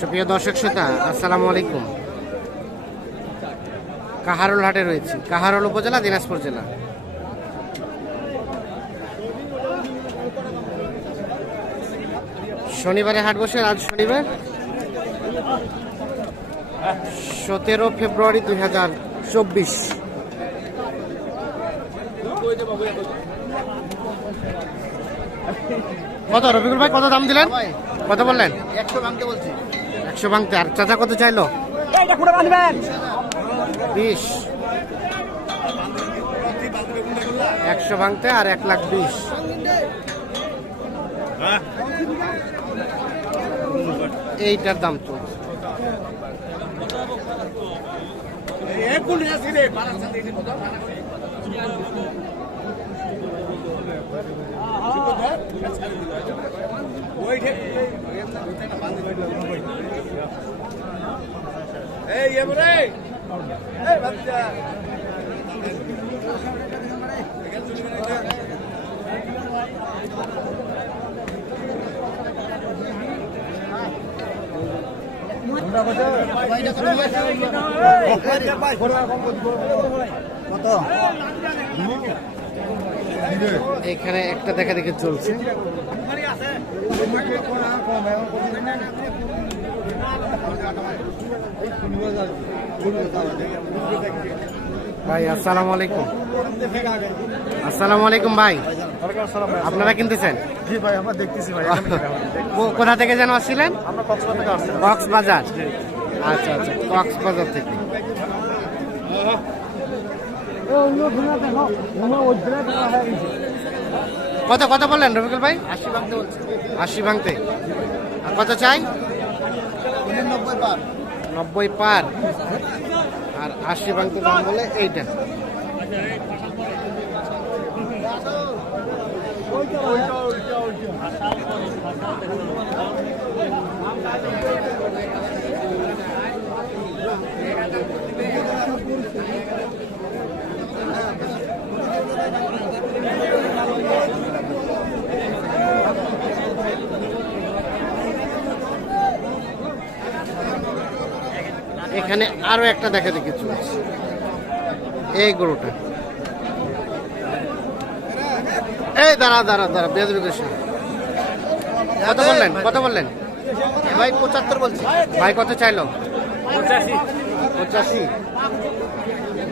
সুপ্রিয় দর্শক শ্রোতা আসসালামু আলাইকুম। কাহারোল হাটে রয়েছে। কাহারোল উপজেলা দিনাজপুর জেলা। শনিবারে হাট বসে আজ শনিবার। সতেরো ফেব্রুয়ারি দুই হাজার চব্বিশ। কত রবিকুল ভাই কত দাম দিলেন? কত বললেন? একশো ভাঙতে বলছি। একশো ভাঙতে। আর চাচা কত চাইলো? বিশ। একশো ভাঙতে আর এক লাখ বিশ। এইটার দাম তো। এই এবারে এই বাচ্চা কত এখানে একটা দেখা দেখে চলছে। ভাই আসসালামু আলাইকুম। আসসালামু আলাইকুম ভাই। আপনারা কিনতেছেন? জি ভাই আমরা দেখতেছি ভাই কোথা থেকে যেন আসছিলেন কক্সবাজার। আচ্ছা আচ্ছা কক্সবাজার থেকে। কত কত বললেন রবিকুল ভাই? আশি ভাঙতে আশি ভাঙতে। আর কত চাই? নব্বই পার। আর আশি ভাঙতে দাম বলে এইটা। এখানে আরও একটা দেখা দেখে চলছে এই গরুটা। এই দাঁড়া দাঁড়া দাঁড়া বেদবি কৃষ্ণ কত বললেন কত বললেন। ভাই পঁচাত্তর বলছি। ভাই কত চাইলো? পঁচাশি।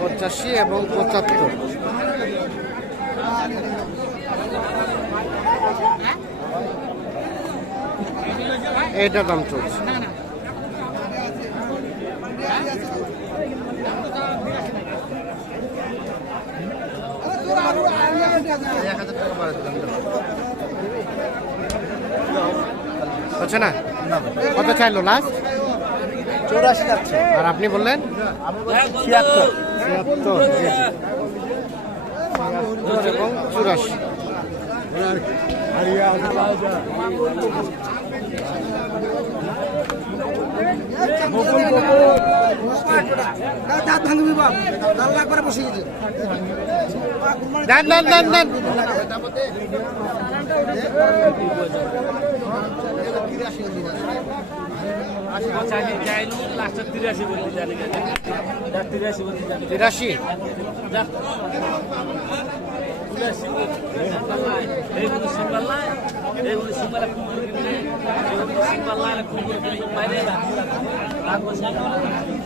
পঁচাশি। এবং পঁচাত্তর। এইটার দাম চলছে এক হাজার টাকা বাড়া দিলাম হচ্ছে না? কত চাইলো লাস্ট চৌরাশি যাচ্ছে। আর আপনি বললেন? ছিয়াত্তর। ছিয়াত্তর এবং চুরাশি। দাঁত ভাঙবি বাপ আল্লাহ করে বসে গেছে দেন। দেন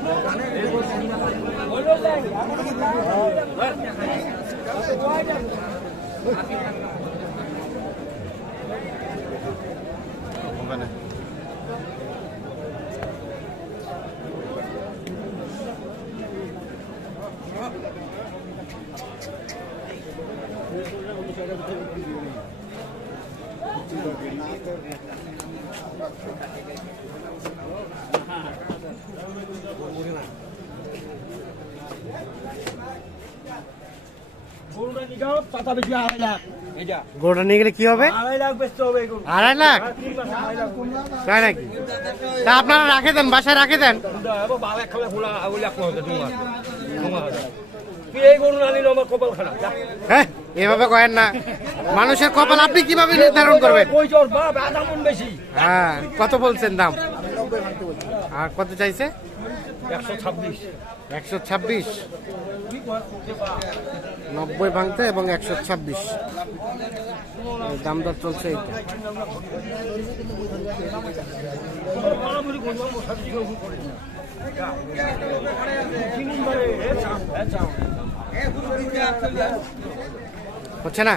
দেন দেন তিরাশি গরুটা নিয়ে গেলে কি হবে? আড়াই লাখ? তাই নাকি? তা আপনারা রাখে দেন, বাসায় রাখে দেন। হ্যাঁ? এভাবে কয়েন না। মানুষের কপাল আপনি কীভাবে নির্ধারণ করবেন? হ্যাঁ কত বলছেন দাম? আর কত চাইছে? একশো ছাব্বিশ। একশো ছাব্বিশ। নব্বই ভাঙতে এবং একশো ছাব্বিশ। দাম দর চলছে এইটা। হচ্ছে না?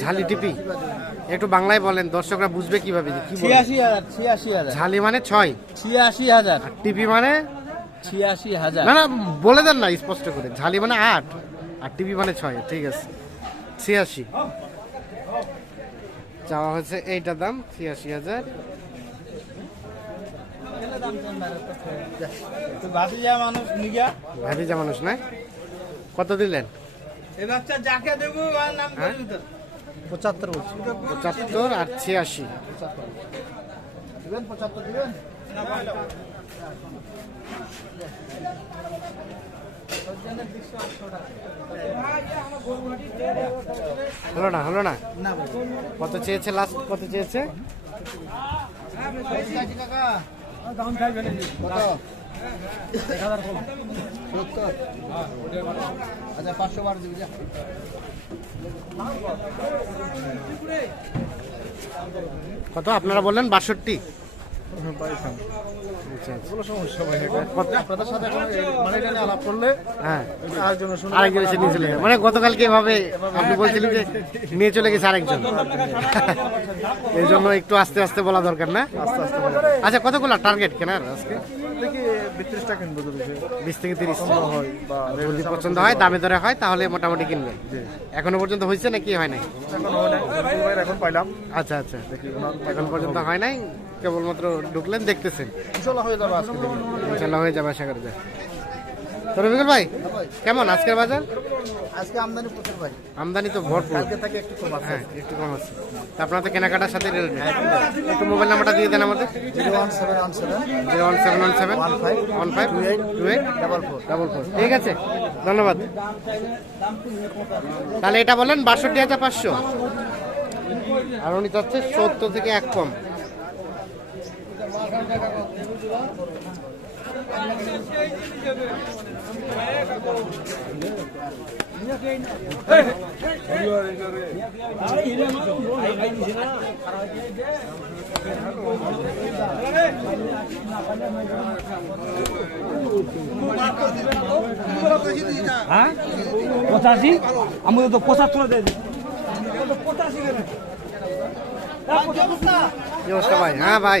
ঝালি টিপি একটু বাংলায় বলেন দর্শকরা বুঝবে কীভাবে? ছিয়াশি হাজার ছিয়াশি হাজার। ঝালি মানে ছয়? ছিয়াশি হাজার। টিপি মানে? ছিয়াশি হাজার। না না বলে দেন না স্পষ্ট করে। ঝালি মানে আট আর টিভি মানে ছয় ঠিক আছে। ছিয়াশি। চাওয়া হয়েছে এইটার দাম ছিয়াশি হাজার। ভাতিজা মানুষ না? কত দিলেন? এ বাচ্চা যাকে দেবো আর নাম হ্যাঁ? পঁচাত্তর পঁচাত্তর আর ছিয়াশি। পঁচাত্তর দিবেন? হলো না হলো না? কত চেয়েছে লাস্ট কত চেয়েছে? কত আপনারা বললেন বাষট্টি? আচ্ছা কোনো সমস্যা ভাই আপনাদের সাথে এখন মানে এটা নিয়ে আলাপ করলে হ্যাঁ। আরেকজনের শুনে আরেকজন এসে নিয়ে চলে মানে গতকালকে এভাবে আপনি বলছিলেন যে নিয়ে চলে গেছে আরেকজন। এই জন্য একটু আস্তে আস্তে বলা দরকার না? আস্তে আস্তে। আচ্ছা কতগুলো টার্গেট কেনার আজকে? দেখি বিত্রিশটা কিনবো যদি বিশ। থেকে তিরিশ। হয় বা যদি পছন্দ হয় দামে দরে হয় তাহলে মোটামুটি এখনও পর্যন্ত হয়েছে নাকি হয় নাই? এখন হয় পাইলাম। আচ্ছা আচ্ছা। এখন পর্যন্ত হয় নাই কেবলমাত্র ঢুকলেন দেখতেছেন। ইনশাল্লাহ হয়ে যাবে আজকে। দেখি। ইনশাল্লাহ হয়ে যাবে আশা করা যায়। তো রবিকুল ভাই। কেমন আজকের বাজার? আজকে আমদানি প্রচুর ভাই। আমদানি তো ভরপুর। থেকে একটু কম আছে। হ্যাঁ একটু কম আছে। তা আপনার তো কেনাকাটার সাথে একটু মোবাইল নাম্বারটা দিয়ে দেন আমাদের। Zero one seven one seven zero one seven one seven one five. One five two eight two eight double four double four ঠিক আছে ধন্যবাদ। তাহলে এটা বলেন বাষট্টি হাজার পাঁচশো। আর উনি চাচ্ছে সত্তর থেকে এক কম। হ্যাঁ পঁচাশি? আমাদের তো পঁচাত্তর দেয় পঁচাশি কেন অবস্থা ভাই। হ্যাঁ ভাই।